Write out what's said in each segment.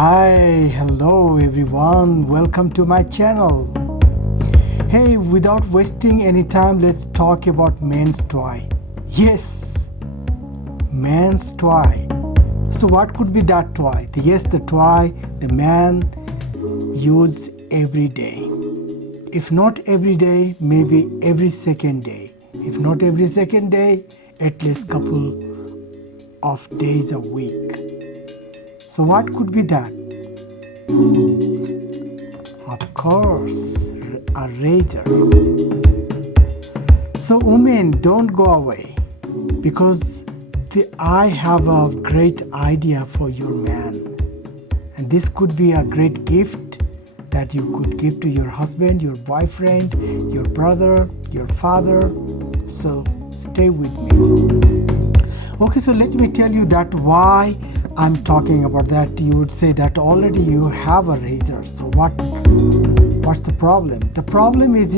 Hi, hello everyone, welcome to my channel. Hey, without wasting any time, let's talk about men's toy. Yes, men's toy. So what could be that toy? Yes, the toy the man use every day. If not every day, maybe every second day. If not every second day, at least couple of days a week. So what could be that? Of course, a razor. So women, don't go away, because I have a great idea for your man. And this could be a great gift that you could give to your husband, your boyfriend, your brother, your father. So stay with me. Okay, so let me tell you that why I'm talking about that. You would say that already you have a razor. So what's the problem? The problem is,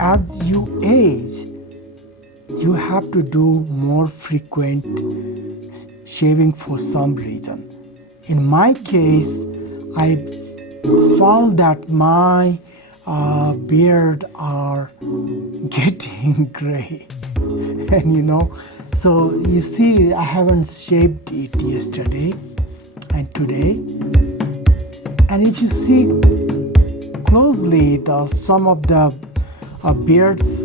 as you age, you have to do more frequent shaving for some reason. In my case, I found that my beard are getting gray, and so you see, I haven't shaved it yesterday and today. And if you see closely, some of the beards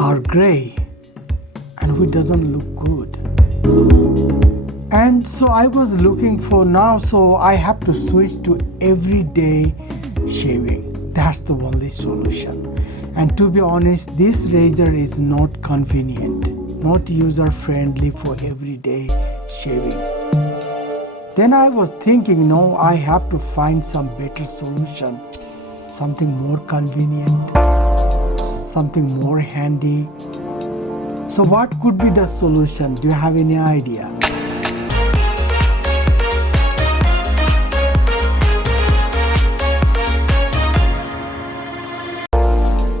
are gray, and which doesn't look good. And so I was looking for now, so I have to switch to everyday shaving. That's the only solution. And to be honest, this razor is not convenient, not user-friendly for everyday shaving. Then I was thinking, I have to find some better solution, something more convenient, something more handy. So what could be the solution? Do you have any idea?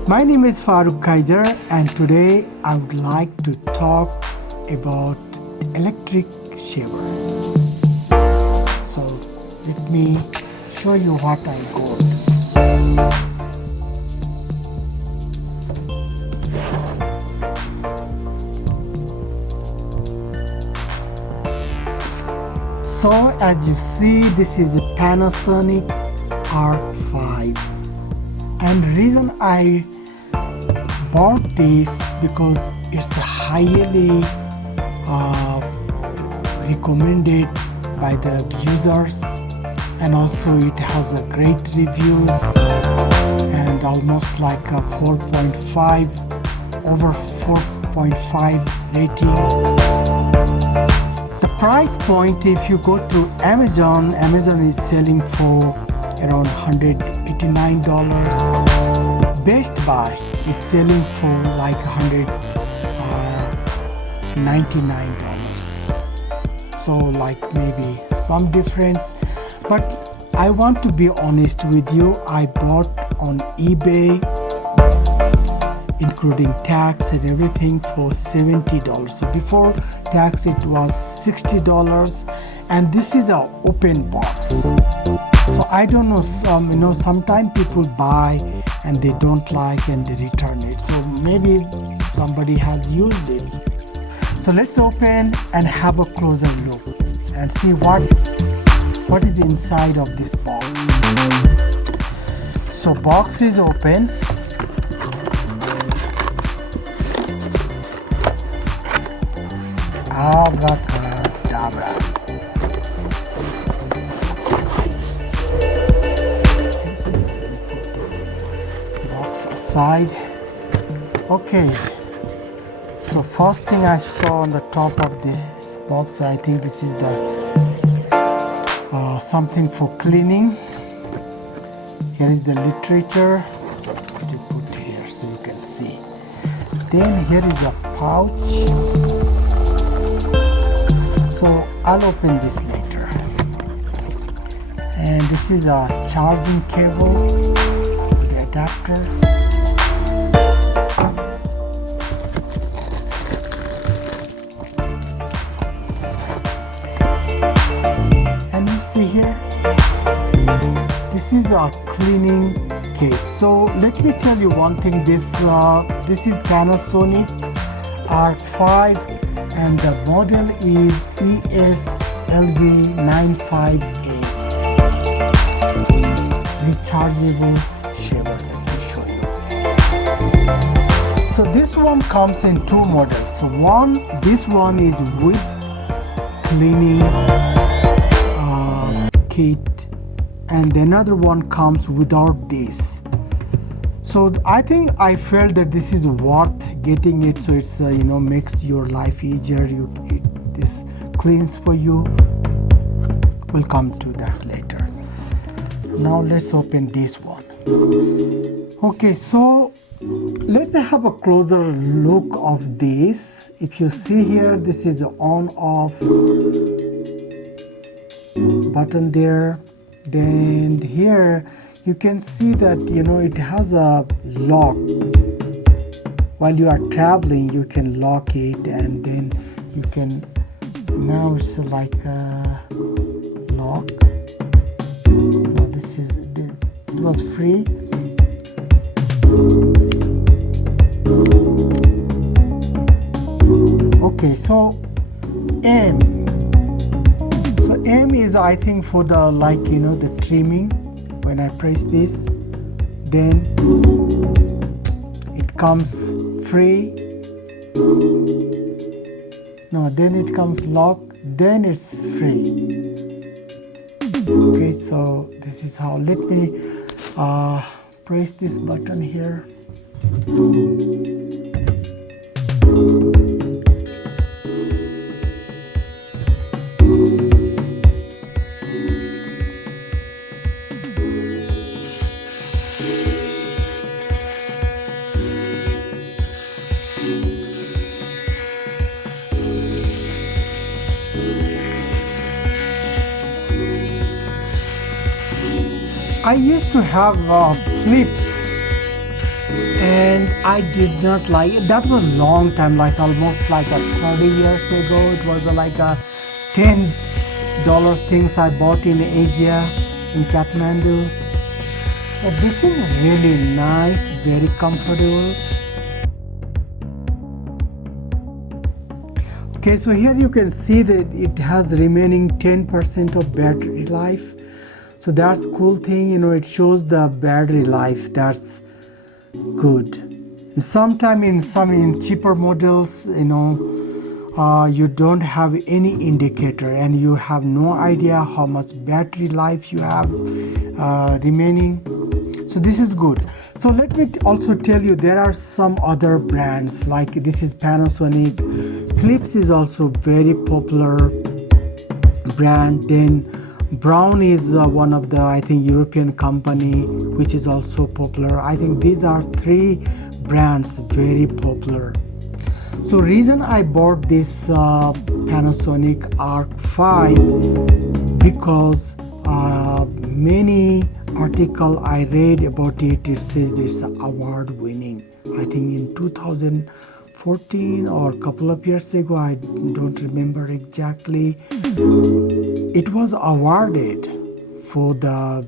My name is Farooq Kaiser, and today I would like to talk about electric shaver. So let me show you what I got. So as you see, this is a Panasonic R5, and reason I bought this because it's highly recommended by the users, and also it has a great reviews and almost like a 4.5 over 4.5 rating. The price point, if you go to Amazon is selling for around $189. Best Buy is selling for like $199. So like maybe some difference. But I want to be honest with you, I bought on eBay, including tax and everything, for $70. So before tax it was $60, and this is an open box. So I don't know, sometimes people buy and they don't like and they return it. So maybe somebody has used it. So let's open and have a closer look and see what is inside of this box. So box is open. Abracadabra. Side. Okay, so first thing I saw on the top of this box, I think this is the something for cleaning. Here is the literature. Could you put here so you can see. Then here is a pouch. So I'll open this later. And this is a charging cable, the adapter. And this is a cleaning case. So let me tell you one thing. This is Panasonic Arc5 and the model is ESLV95A. Rechargeable shaver. Let me show you. So this one comes in two models. So this one is with cleaning kit, and the another one comes without this. So I think I felt that this is worth getting it. So it's makes your life easier. This cleans for you. We'll come to that later. Now let's open this one. Okay, so let's have a closer look of this. If you see here, this is the on-off button there. Then here you can see that it has a lock. While you are traveling, you can lock it, and then you can, now it's like a lock. No, it was free. Okay, so M is, I think, for the the trimming. When I press this, then it comes free. No, then it comes locked, then it's free. Okay, so this is how. Let me press this button here. I used to have clips, and I did not like it. That was a long time, almost 30 years ago. It was like a $10 things I bought in Asia, in Kathmandu. But this is really nice, very comfortable. Okay, so here you can see that it has remaining 10% of battery life. So that's cool thing, it shows the battery life. That's good. Sometime in cheaper models, you don't have any indicator, and you have no idea how much battery life you have remaining. So this is good. So let me also tell you, there are some other brands, like this is Panasonic. Philips is also very popular brand. Then Braun is one of the, I think, European company which is also popular. I think these are three brands very popular. So reason I bought this Panasonic Arc5, because many article I read about it, it says it's award winning. I think in 2014 or a couple of years ago, I don't remember exactly, it was awarded for the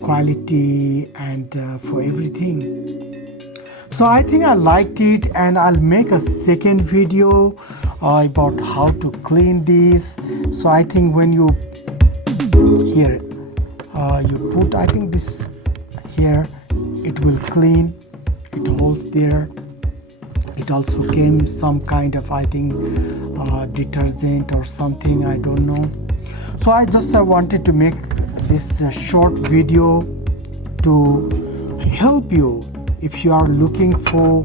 quality and for everything. So I think I liked it, and I'll make a second video about how to clean this. So I think when you here you put, I think this here, it will clean, it holds there. It also came some kind of, I think, detergent or something, I don't know. So I just wanted to make this short video to help you if you are looking for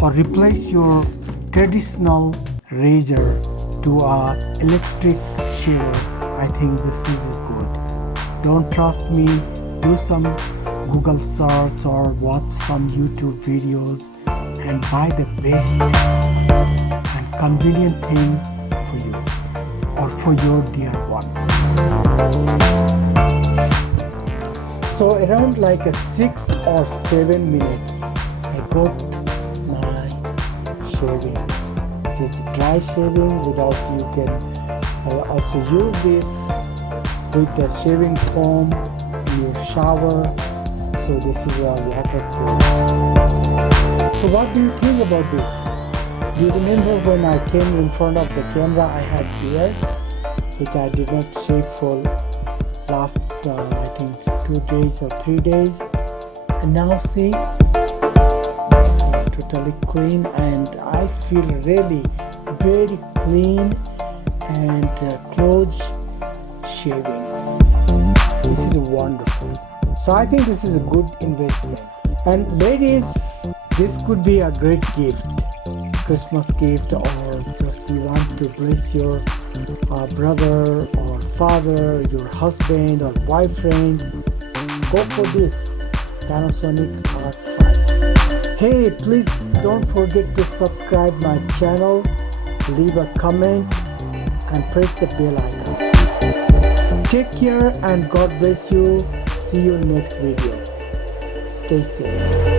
or replace your traditional razor to an electric shaver. I think this is good. Don't trust me, do some Google search or watch some YouTube videos and buy the best and convenient thing for you or for your dear ones. So around 6 or 7 minutes I got my shaving. This is dry shaving. Without, you can also use this with the shaving foam in your shower. So this is a waterproof. So what do you think about this? You remember when I came in front of the camera, I had beard, which I did not shave for last I think 2 days or 3 days, and now see, it's totally clean, and I feel really very clean and clothes shaving. This is wonderful. So I think this is a good investment. And ladies, this could be a great gift, Christmas gift, or just you want to bless your brother or father, your husband or boyfriend. Go for this Panasonic R5. Hey, please don't forget to subscribe my channel, leave a comment and press the bell icon. Take care and God bless you. See you next video. Stay safe.